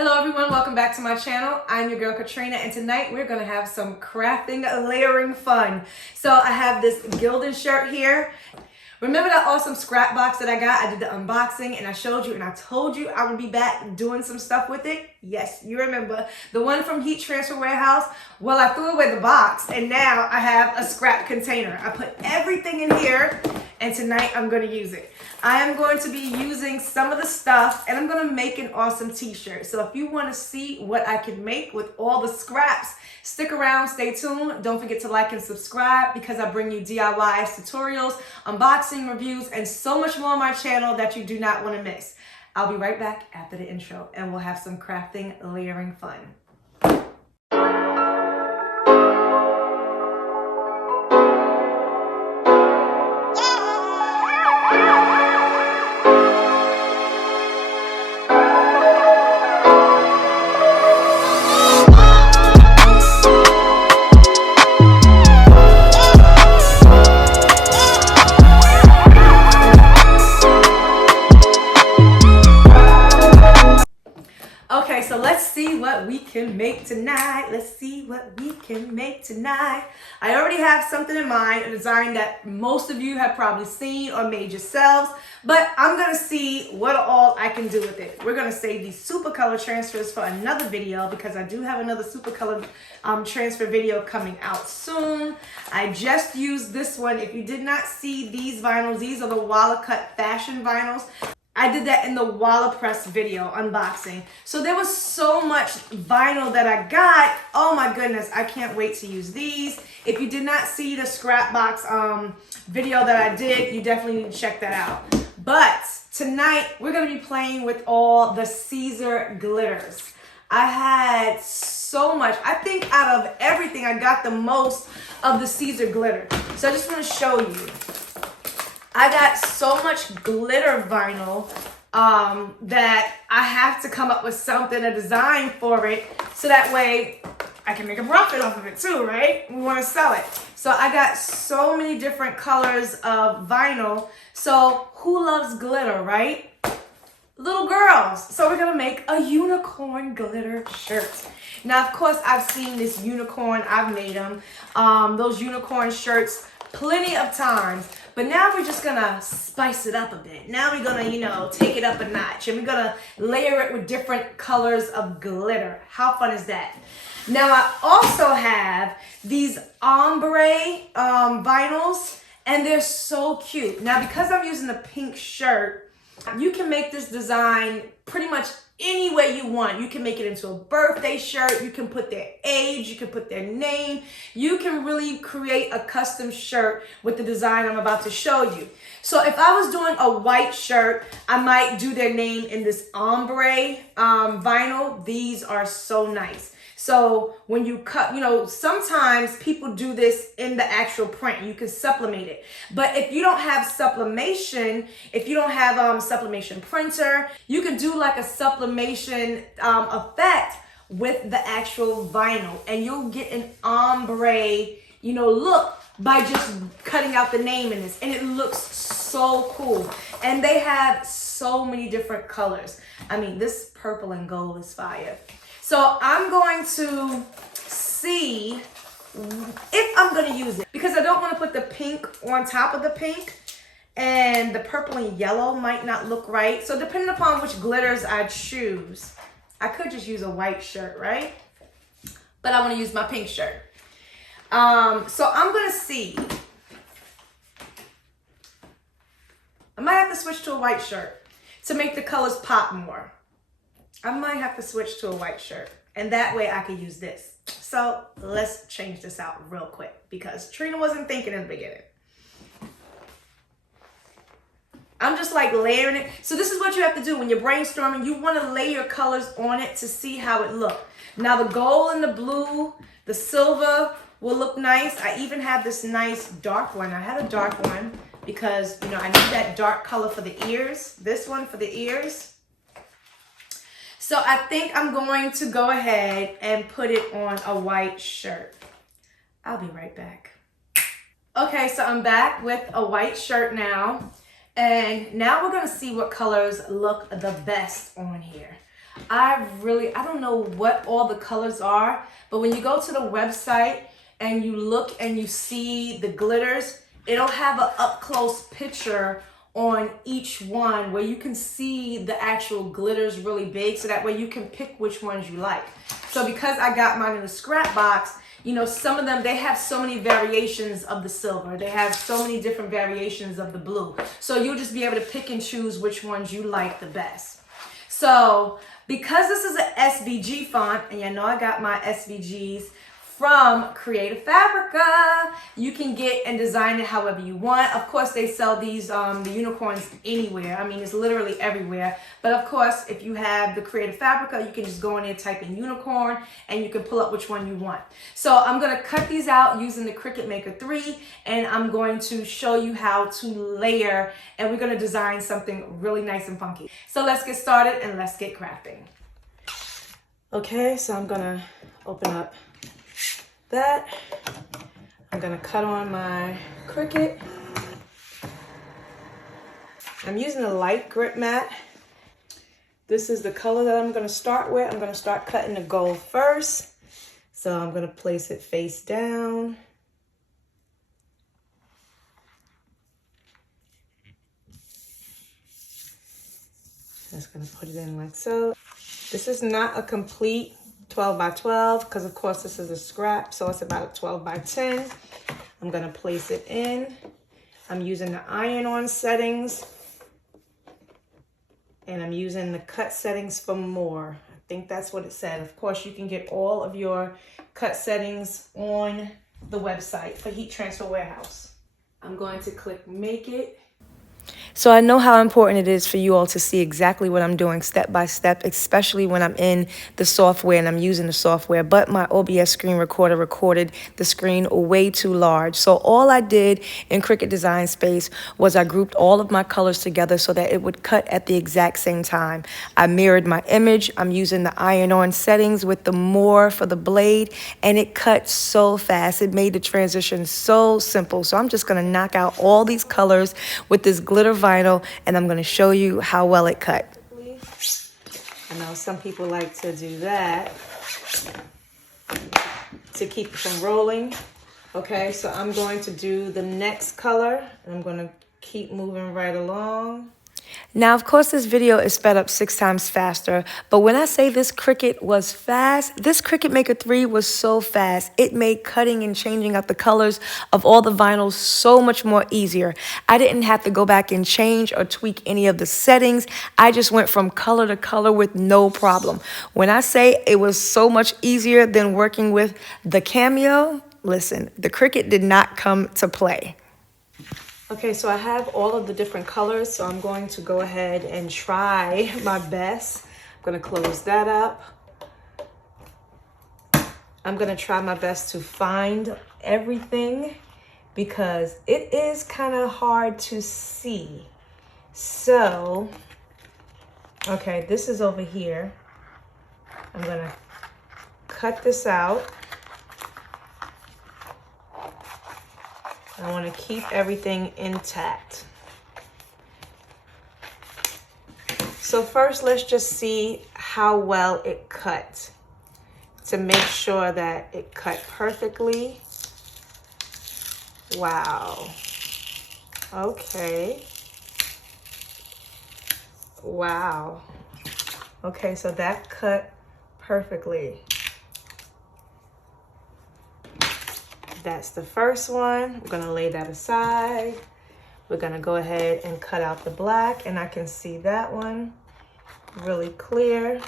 Hello everyone, welcome back to my channel. I'm your girl Katrina, and tonight we're gonna have some crafting layering fun. So I have this gilded shirt here. Remember that awesome scrap box that I got? I did the unboxing and I showed you and I told you I would be back doing some stuff with it. Yes, you remember. The one from Heat Transfer Warehouse. Well, I threw away the box and now I have a scrap container. I put everything in here and tonight I'm gonna use it. I am going to be using some of the stuff and I'm gonna make an awesome t-shirt. So if you wanna see what I can make with all the scraps, stick around, stay tuned. Don't forget to like and subscribe because I bring you DIYs, tutorials, unboxing, reviews, and so much more on my channel that you do not wanna miss. I'll be right back after the intro and we'll have some crafting, layering fun. Okay, so let's see what we can make tonight. Let's see what we can make tonight. I already have something in mind, a design that most of you have probably seen or made yourselves, but I'm gonna see what all I can do with it. We're gonna save these super color transfers for another video because I do have another super color transfer video coming out soon. I just used this one. If you did not see these vinyls, these are the Walla Cut fashion vinyls. I did that in the Walla Press video unboxing. So there was so much vinyl that I got. Oh my goodness, I can't wait to use these. If you did not see the scrap box video that I did, you definitely need to check that out. But tonight, we're gonna be playing with all the Caesar glitters. I had so much. I think out of everything, I got the most of the Caesar glitter. So I just wanna show you. I got so much glitter vinyl that I have to come up with something, a design for it, so that way I can make a profit off of it too, right? We want to sell it. So I got so many different colors of vinyl. So who loves glitter, right? Little girls. So we're gonna make a unicorn glitter shirt. Now, of course, I've seen this unicorn. I've made them. Those unicorn shirts plenty of times. But now we're just gonna spice it up a bit. Now we're gonna, take it up a notch. And we're gonna layer it with different colors of glitter. How fun is that? Now I also have these ombre vinyls, and they're so cute. Now because I'm using the pink shirt, you can make this design pretty much any way you want. You can make it into a birthday shirt. You can put their age. You can put their name. You can really create a custom shirt with the design I'm about to show you. So if I was doing a white shirt, I might do their name in this ombre vinyl. These are so nice. So when you cut, sometimes people do this in the actual print. You can sublimate it. But if you don't have sublimation, if you don't have sublimation printer, you can do like a sublimation effect with the actual vinyl. And you'll get an ombre, look by just cutting out the name in this. And it looks so cool. And they have so many different colors. I mean, this purple and gold is fire. So I'm going to see if I'm going to use it because I don't want to put the pink on top of the pink and the purple and yellow might not look right. So depending upon which glitters I choose, I could just use a white shirt, right? But I want to use my pink shirt. So I'm going to see. I might have to switch to a white shirt to make the colors pop more. I might have to switch to a white shirt and that way I can use this. So let's change this out real quick because Trina wasn't thinking in the beginning. I'm just like layering it. So this is what you have to do when you're brainstorming. You want to lay your colors on it to see how it looks. Now the gold and the blue, the silver will look nice. I even have this nice dark one. I had a dark one because, I need that dark color for the ears. This one for the ears. So I think I'm going to go ahead and put it on a white shirt. I'll be right back. Okay, so I'm back with a white shirt now. And now we're gonna see what colors look the best on here. I don't know what all the colors are, but when you go to the website and you look and you see the glitters, it'll have an up close picture on each one where you can see the actual glitters really big, so that way you can pick which ones you like. So because I got mine in a scrap box, you know, some of them, they have so many variations of the silver. They have so many different variations of the blue. So you'll just be able to pick and choose which ones you like the best. So because this is an SVG font, and you know I got my SVGs from Creative Fabrica, you can get and design it however you want. Of course, they sell these, the Uicorns anywhere. I mean, it's literally everywhere. But of course, if you have the Creative Fabrica, you can just go in there, type in Uicorn, and you can pull up which one you want. So I'm gonna cut these out using the Cricut Maker 3, and I'm going to show you how to layer, and we're gonna design something really nice and funky. So let's get started and let's get crafting. Okay, so I'm gonna open up that. I'm gonna cut on my Cricut. I'm using a light grip mat. This is the color that I'm gonna start with. I'm gonna start cutting the gold first. So I'm gonna place it face down. Just gonna put it in like so. This is not a complete 12 by 12 because of course this is a scrap, so it's about a 12 by 10. I'm gonna place it in. I'm using the iron-on settings, and I'm using the cut settings for more. I think that's what it said. Of course, you can get all of your cut settings on the website for Heat Transfer Warehouse. I'm going to click Make It. So I know how important it is for you all to see exactly what I'm doing step by step, especially when I'm in the software and I'm using the software. But my OBS screen recorder recorded the screen way too large. So all I did in Cricut Design Space was I grouped all of my colors together so that it would cut at the exact same time. I mirrored my image. I'm using the iron-on settings with the more for the blade, and it cut so fast. It made the transition so simple. So I'm just going to knock out all these colors with this glitter vinyl, and I'm going to show you how well it cut. I know some people like to do that to keep it from rolling. Okay, so I'm going to do the next color, and I'm going to keep moving right along. Now, of course, this video is sped up 6 times faster, but when I say this Cricut was fast, this Cricut Maker 3 was so fast. It made cutting and changing out the colors of all the vinyls so much more easier. I didn't have to go back and change or tweak any of the settings. I just went from color to color with no problem. When I say it was so much easier than working with the Cameo, listen, the Cricut did not come to play. Okay, so I have all of the different colors, so I'm going to go ahead and try my best. I'm going to close that up. I'm going to try my best to find everything because it is kind of hard to see. So, okay, this is over here. I'm going to cut this out. I want to keep everything intact. So first, let's just see how well it cut to make sure that it cut perfectly. Wow. Okay. Wow. Okay, so that cut perfectly. That's the first one. We're gonna lay that aside. We're gonna go ahead and cut out the black, and I can see that one really clear.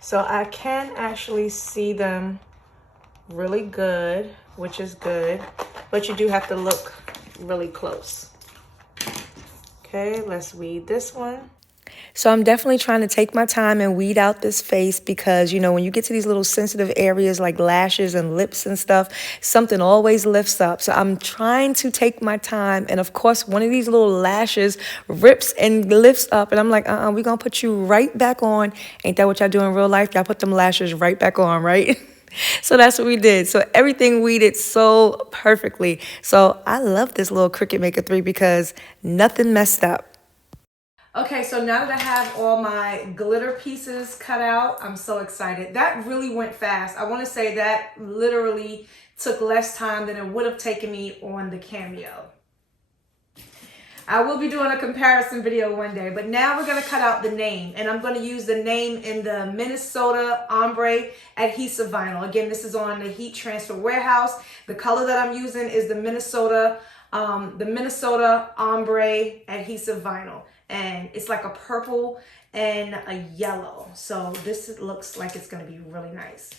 So I can actually see them really good, which is good, but you do have to look really close. Okay, let's weed this one. So I'm definitely trying to take my time and weed out this face because, you know, when you get to these little sensitive areas like lashes and lips and stuff, something always lifts up. So I'm trying to take my time. And of course, one of these little lashes rips and lifts up. And I'm like, we're going to put you right back on. Ain't that what y'all do in real life? Y'all put them lashes right back on, right? So that's what we did. So everything weeded so perfectly. So I love this little Cricut Maker 3 because nothing messed up. Okay, so now that I have all my glitter pieces cut out, I'm so excited. That really went fast. I want to say that literally took less time than it would have taken me on the Cameo. I will be doing a comparison video one day, but now we're going to cut out the name, and I'm going to use the name in the Minnesota Ombre adhesive vinyl. Again, this is on the Heat Transfer Warehouse. The color that I'm using is the Minnesota Ombre adhesive vinyl, and it's like a purple and a yellow. So this looks like it's going to be really nice.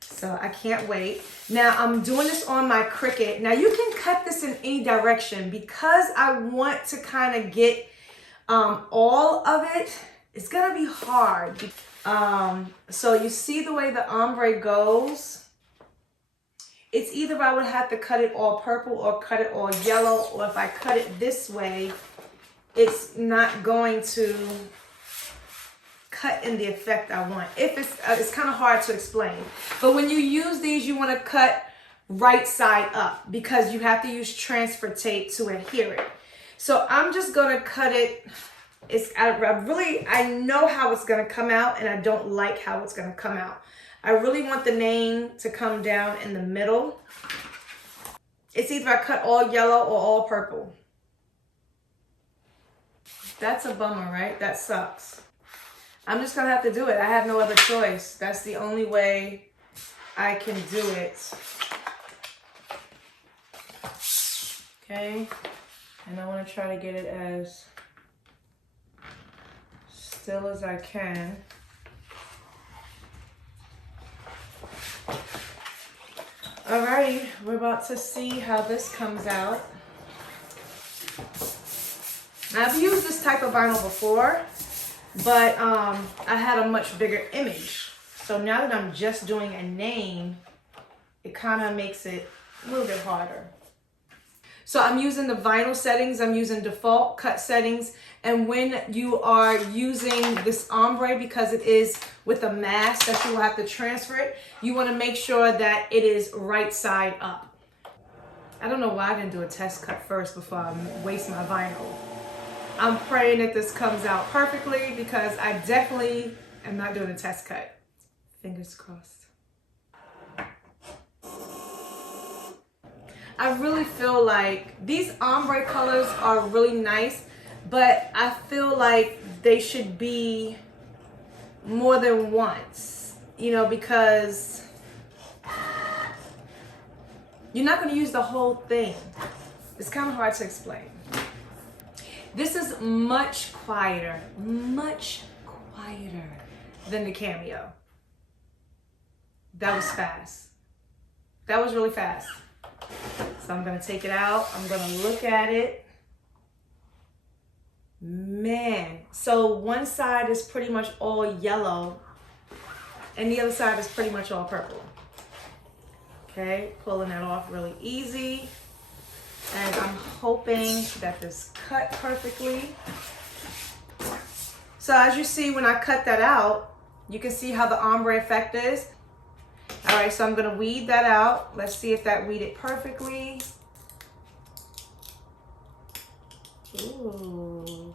So I can't wait. Now I'm doing this on my Cricut. Now you can cut this in any direction because I want to kind of get all of it. It's gonna be hard. So you see the way the ombre goes. It's either I would have to cut it all purple or cut it all yellow, or if I cut it this way, it's not going to cut in the effect I want. If it's kind of hard to explain, but when you use these, you want to cut right side up because you have to use transfer tape to adhere it. So I'm just gonna cut it. I know how it's gonna come out, and I don't like how it's gonna come out. I really want the name to come down in the middle. It's either I cut all yellow or all purple. That's a bummer, right? That sucks. I'm just gonna have to do it. I have no other choice. That's the only way I can do it. Okay, and I wanna try to get it as still as I can. Alrighty, we're about to see how this comes out. Now, I've used this type of vinyl before, but I had a much bigger image. So now that I'm just doing a name, it kind of makes it a little bit harder. So I'm using the vinyl settings, I'm using default cut settings, and when you are using this ombre, because it is with a mask that you will have to transfer it, you want to make sure that it is right side up. I don't know why I didn't do a test cut first before I waste my vinyl. I'm praying that this comes out perfectly because I definitely am not doing a test cut. Fingers crossed. I really feel like these ombre colors are really nice, but I feel like they should be more than once, you know, because you're not going to use the whole thing. It's kind of hard to explain. This is much quieter than the Cameo. That was fast. That was really fast. So I'm gonna take it out. I'm gonna look at it. Man, so one side is pretty much all yellow and the other side is pretty much all purple. Okay, pulling that off really easy. And I'm hoping that this cut perfectly. So as you see, when I cut that out, you can see how the ombre effect is. All right, so I'm gonna weed that out. Let's see if that weeded perfectly. Ooh.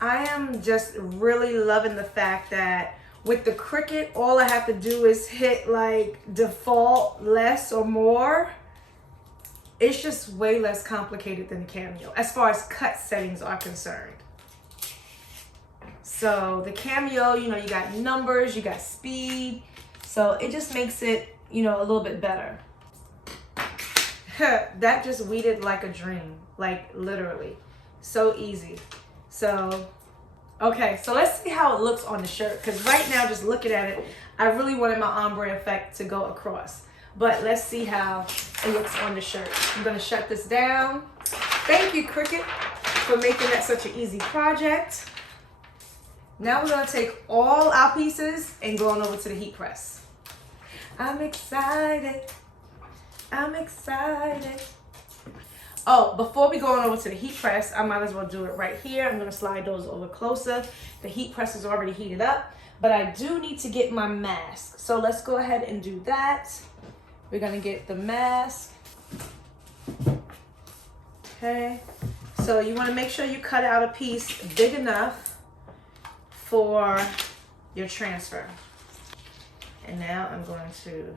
I am just really loving the fact that with the Cricut, all I have to do is hit like default, less or more. It's just way less complicated than the Cameo as far as cut settings are concerned. So the Cameo, you know, you got numbers, you got speed. So it just makes it, you know, a little bit better. That just weeded like a dream, like literally. So easy. So, okay, so let's see how it looks on the shirt. Because right now, just looking at it, I really wanted my ombre effect to go across. But let's see how it looks on the shirt. I'm gonna shut this down. Thank you, Cricut, for making that such an easy project. Now we're gonna take all our pieces and go on over to the heat press. I'm excited. I'm excited. Oh, before we go on over to the heat press, I might as well do it right here. I'm gonna slide those over closer. The heat press is already heated up. but I do need to get my mask. So let's go ahead and do that. We're gonna get the mask. Okay, so you wanna make sure you cut out a piece big enough for your transfer. And now I'm going to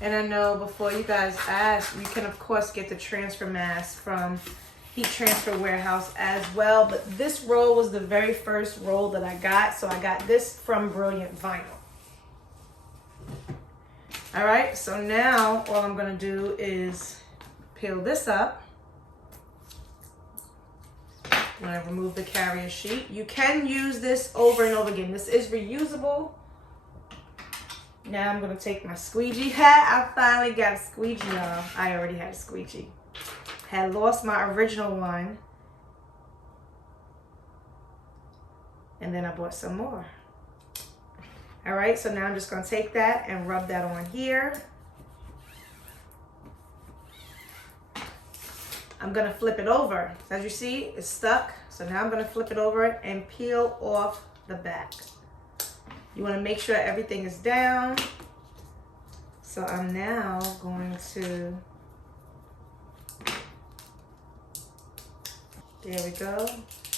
and I know before you guys ask, you can of course get the transfer mask from Heat Transfer Warehouse as well, but this roll was the very first roll that I got, so I got this from Brilliant Vinyl. All right, so now all I'm gonna do is peel this up. I'm gonna remove the carrier sheet. You can use this over and over again. This is reusable. Now I'm gonna take my squeegee hat. I finally got a squeegee, y'all. I already had a squeegee. Had lost my original one. And then I bought some more. All right, so now I'm just gonna take that and rub that on here. I'm gonna flip it over. As you see, it's stuck. So now I'm gonna flip it over and peel off the back. You wanna make sure everything is down. So I'm now going to, there we go.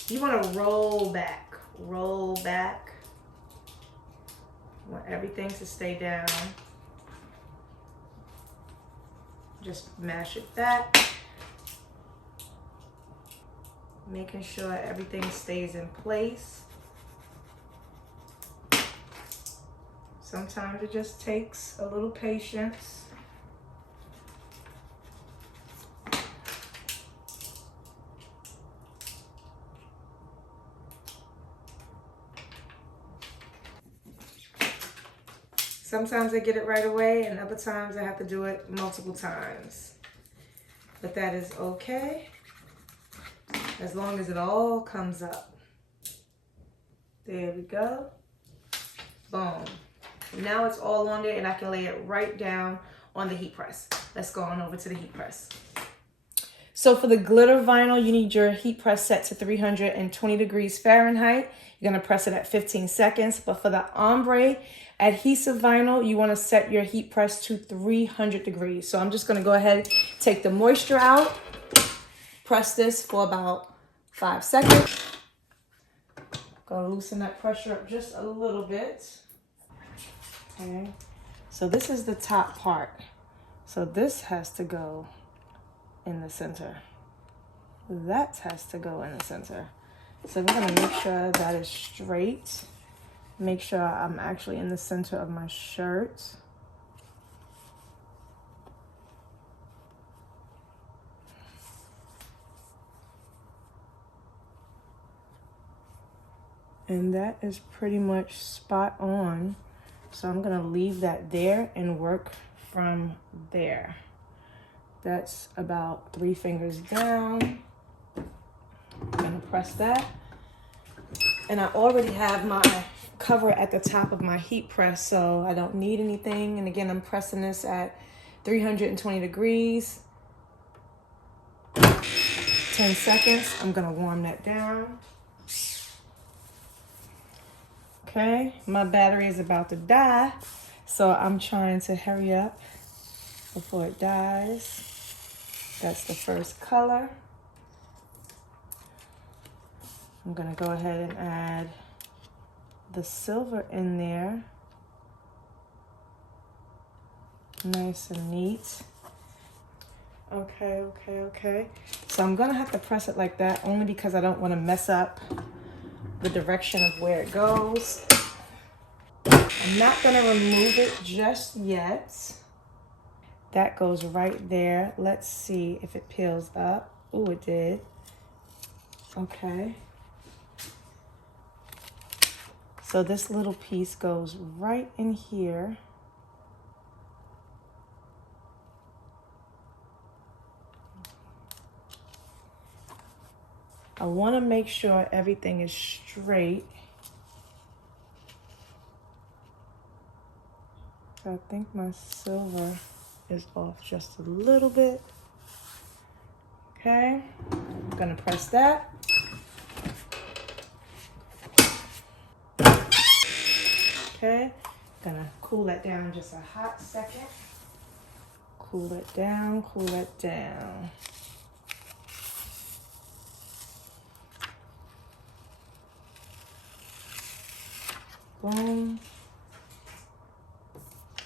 You wanna roll back, roll back. You want everything to stay down. Just mash it back. Making sure everything stays in place. Sometimes it just takes a little patience. Sometimes I get it right away, and other times I have to do it multiple times. But that is okay, as long as it all comes up. There we go. Boom. Now it's all on there, and I can lay it right down on the heat press. Let's go on over to the heat press. So for the glitter vinyl, you need your heat press set to 320 degrees Fahrenheit. You're gonna press it at 15 seconds. But for the ombre adhesive vinyl, you wanna set your heat press to 300 degrees. So I'm just gonna go ahead, take the moisture out, press this for about 5 seconds. Gonna loosen that pressure up just a little bit. Okay, so this is the top part. So this has to go in the center. That has to go in the center. So we're gonna make sure that is straight. Make sure I'm actually in the center of my shirt. And that is pretty much spot on. So I'm gonna leave that there and work from there. That's about 3 fingers down. I'm gonna press that. And I already have my cover at the top of my heat press, so I don't need anything. And again, I'm pressing this at 320 degrees. 10 seconds, I'm gonna warm that down. Okay, my battery is about to die, so I'm trying to hurry up before it dies. That's the first color. I'm gonna go ahead and add the silver in there. Nice and neat. Okay. So I'm gonna have to press it like that only because I don't wanna mess up the direction of where it goes. I'm not gonna remove it just yet. That goes right there. Let's see if it peels up. Oh, it did. Okay. So this little piece goes right in here. I want to make sure everything is straight. So I think my silver is off just a little bit. Okay, I'm gonna press that. Okay, gonna cool that down just a hot second. Cool it down, cool it down. Boom.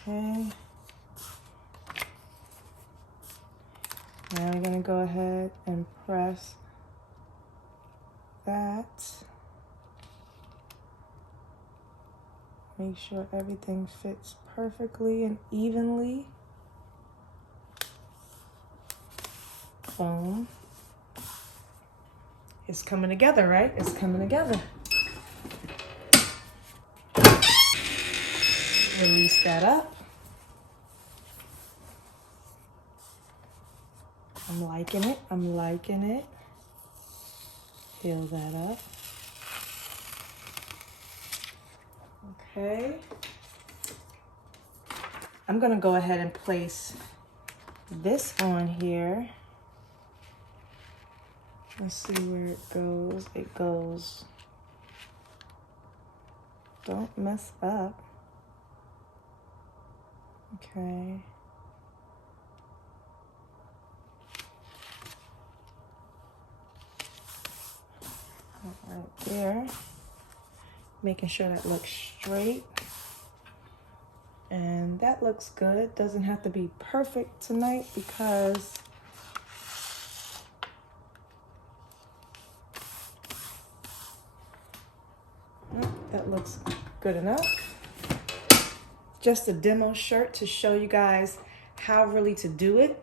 Okay. Now I'm gonna go ahead and press that. Make sure everything fits perfectly and evenly. Boom. It's coming together, right? It's coming together. Release that up. I'm liking it. I'm liking it. Fill that up. Okay. I'm gonna go ahead and place this on here. Let's see where it goes. It goes. Don't mess up. Okay. Right there. Making sure that looks straight. And that looks good. Doesn't have to be perfect tonight because that looks good enough. Just a demo shirt to show you guys how really to do it.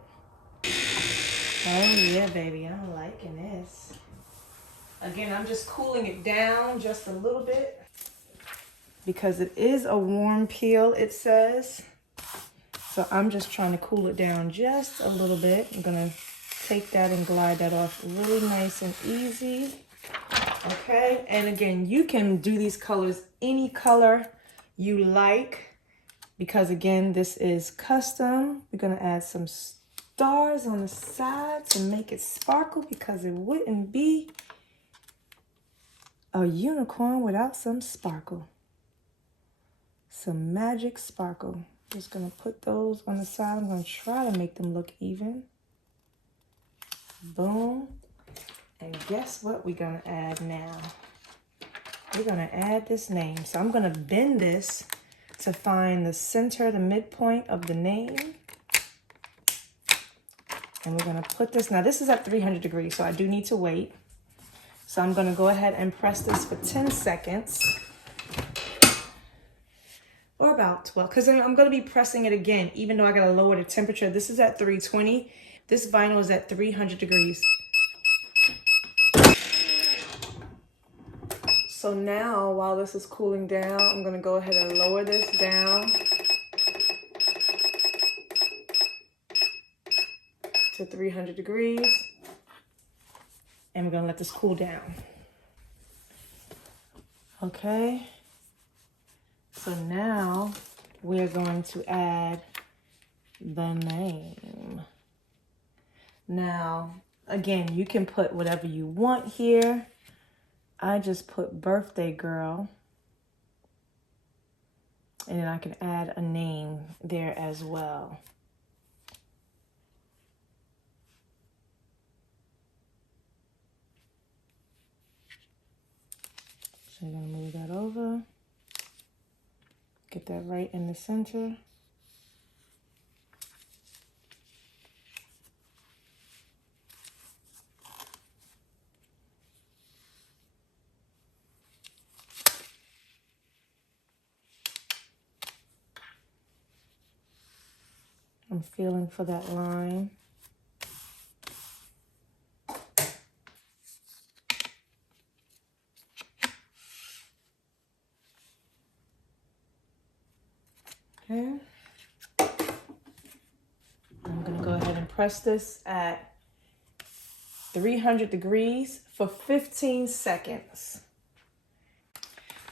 Oh yeah, baby, I'm liking this. Again, I'm just cooling it down just a little bit because it is a warm peel, it says. So I'm just trying to cool it down just a little bit. I'm gonna take that and glide that off really nice and easy. Okay, and again, you can do these colors any color you like because again, this is custom. We're gonna add some stars on the side to make it sparkle because it wouldn't be a unicorn without some sparkle. Some magic sparkle. Just gonna put those on the side. I'm gonna try to make them look even. Boom. And guess what we're gonna add now? We're gonna add this name. So I'm gonna bend this to find the center, the midpoint of the name. And we're gonna put this, now this is at 300 degrees, so I do need to wait. So I'm gonna go ahead and press this for 10 seconds. Or about 12, because I'm gonna be pressing it again, even though I gotta lower the temperature. This is at 320. This vinyl is at 300 degrees. So now, while this is cooling down, I'm gonna go ahead and lower this down to 300 degrees. And we're gonna let this cool down. Okay. So now we're going to add the name. Now, again, you can put whatever you want here. I just put birthday girl. And then I can add a name there as well. So I'm gonna move that over. Get that right in the center. I'm feeling for that line. Okay. I'm gonna go ahead and press this at 300 degrees for 15 seconds.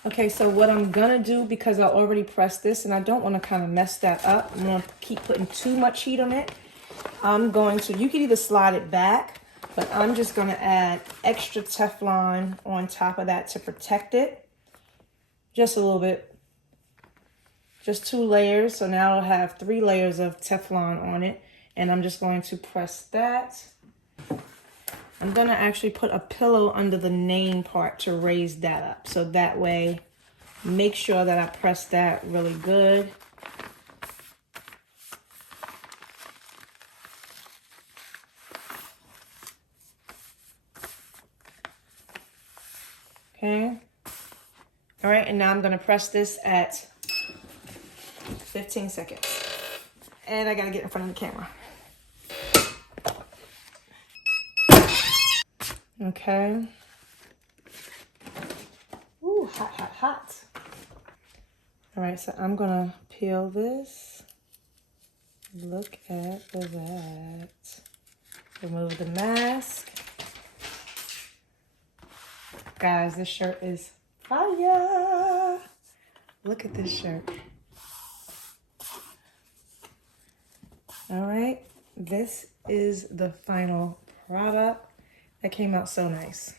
Okay, so what I'm gonna do, because I already pressed this and I don't wanna kind of mess that up, I'm gonna keep putting too much heat on it. I'm going to, you can either slide it back But I'm just gonna add extra Teflon on top of that to protect it. Just a little bit. Just 2 layers. So now I'll have 3 layers of Teflon on it. And I'm just going to press that. I'm gonna actually put a pillow under the name part to raise that up. So that way, make sure that I press that really good. Okay. All right, and now I'm gonna press this at 15 seconds. And I gotta get in front of the camera. Okay. Ooh, hot, hot, hot. All right, so I'm gonna peel this. Look at that. Remove the mask. Guys, this shirt is fire. Look at this shirt. All right, this is the final product. That came out so nice.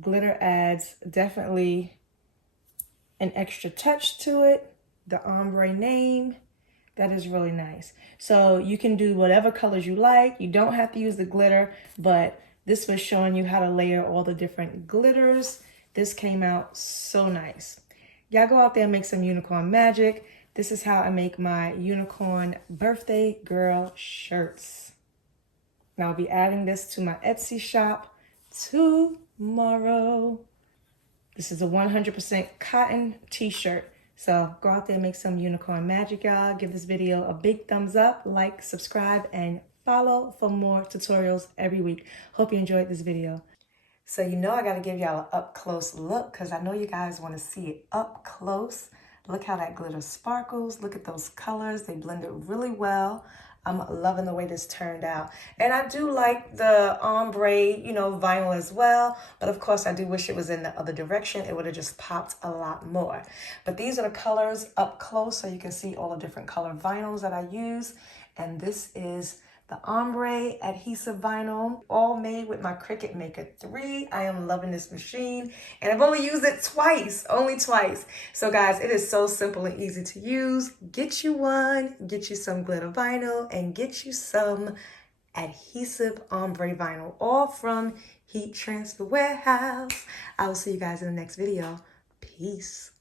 Glitter adds definitely an extra touch to it. The ombre name, that is really nice. So you can do whatever colors you like. You don't have to use the glitter, but this was showing you how to layer all the different glitters. This came out so nice. Y'all go out there and make some unicorn magic. This is how I make my unicorn birthday girl shirts. Now I'll be adding this to my Etsy shop tomorrow. This is a 100% cotton t-shirt. So go out there and make some unicorn magic, y'all. Give this video a big thumbs up, like, subscribe, and follow for more tutorials every week. Hope you enjoyed this video. So you know I gotta give y'all an up close look because I know you guys wanna see it up close. Look how that glitter sparkles. Look at those colors. They blended really well. I'm loving the way this turned out. And I do like the ombre, vinyl as well. But of course, I do wish it was in the other direction. It would have just popped a lot more. But these are the colors up close so you can see all the different color vinyls that I use. And this is the ombre adhesive vinyl, all made with my Cricut Maker 3. I am loving this machine, and I've only used it twice, only twice. So guys, it is so simple and easy to use. Get you one, get you some glitter vinyl, and get you some adhesive ombre vinyl, all from Heat Transfer Warehouse. I will see you guys in the next video. Peace.